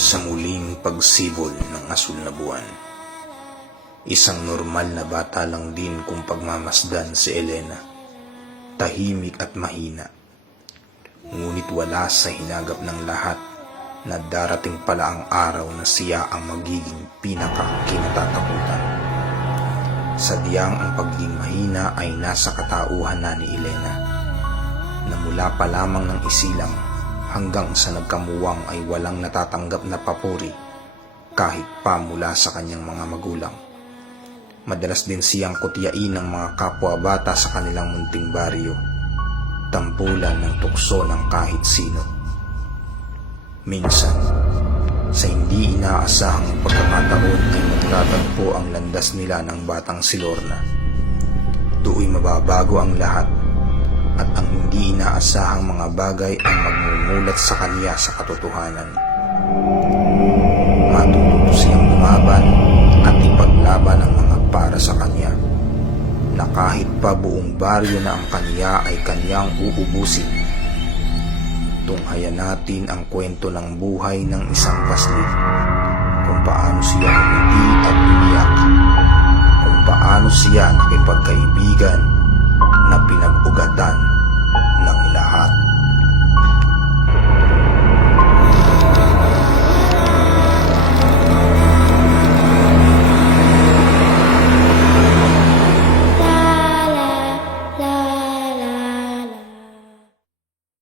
Sa muling pagsibol ng asul na buwan, isang normal na bata lang din kung pagmamasdan si Elena. Tahimik at mahina. Ngunit wala sa hinagap ng lahat na darating pala ang araw na siya ang magiging pinakakinatatakutan. Sadyang ang pagiging mahina ay nasa katauhan na ni Elena na mula pa lamang ng isilang hanggang sa nagkamuwang ay walang natatanggap na papuri kahit pa mula sa kanyang mga magulang. Madalas din siyang kutyain ng mga kapwa bata sa kanilang munting baryo, tampulan ng tukso ng kahit sino. Minsan, sa hindi inaasahang pagkakataon ay magtatagpo ang landas nila ng batang si Lorna. Do'y mababago ang lahat at ang hindi inaasahang mga bagay ang magmumulat sa kanya sa katotohanan. Matututo siyang lumaban at ipaglaban ang mga para sa kanya na kahit pa buong baryo na ang kanya ay kanyang uubusin. Tunghayan natin ang kwento ng buhay ng isang paslit kung paano siya humindi at umiyak kung paano siya nakipagkaibigan na pinag-ugatan